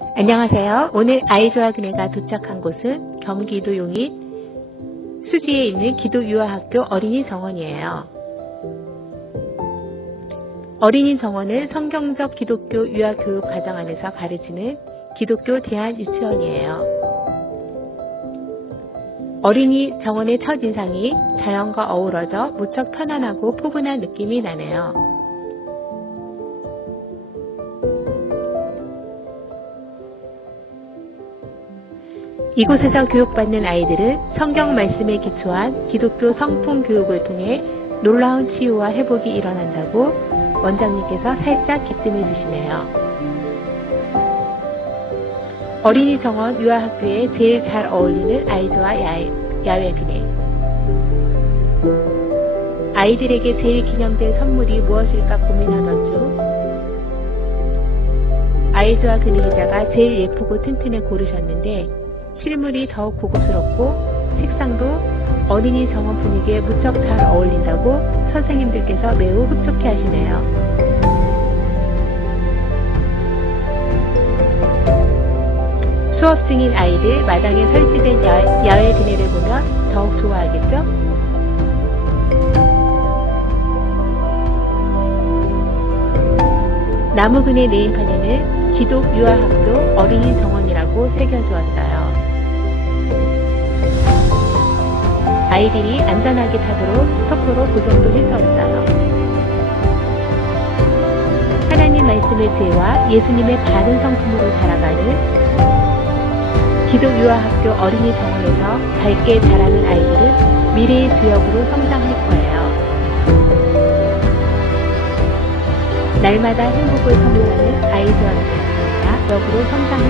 안녕하세요. 오늘 아이조와 그네가 도착한 곳은 경기도 용인 수지에 있는 기도유아학교 어린이 정원이에요. 어린이 정원은 성경적 기독교 유아 교육 과정 안에서 가르치는 기독교 대한 유치원이에요. 어린이 정원의 첫 인상이 자연과 어우러져 무척 편안하고 포근한 느낌이 나네요. 이곳에서 교육받는 아이들은 성경 말씀에 기초한 기독교 성품 교육을 통해 놀라운 치유와 회복이 일어난다고 원장님께서 살짝 기뜸해 주시네요. 어린이 정원 유아학교에 제일 잘 어울리는 아이들과 야외, 야외. 아이들에게 제일 기념될 선물이 무엇일까 고민하던 중 아이즈와 그네 기자가 제일 예쁘고 튼튼해 고르셨는데 실물이 더욱 고급스럽고 색상도 어린이 정원 분위기에 무척 잘 어울린다고 선생님들께서 매우 흡족해 하시네요. 수업 중인 아이들 마당에 설치된 야외, 야외 그네를 보면 더욱 좋아하겠죠? 나무 그네 네임판에는 기독 유아학교 어린이 정원 이라고 새겨주었어요. 아이들이 안전하게 타도록 스토퍼로 고정도 해주었어요. 하나님 말씀의 죄와 예수님의 바른 성품으로 자라가는 기독 유아학교 어린이 정원에서 밝게 자라는 아이들은 미래의 주역으로 성장할 거예요. 날마다 행복을 선물하는 아이즈와 니다 역으로 성장을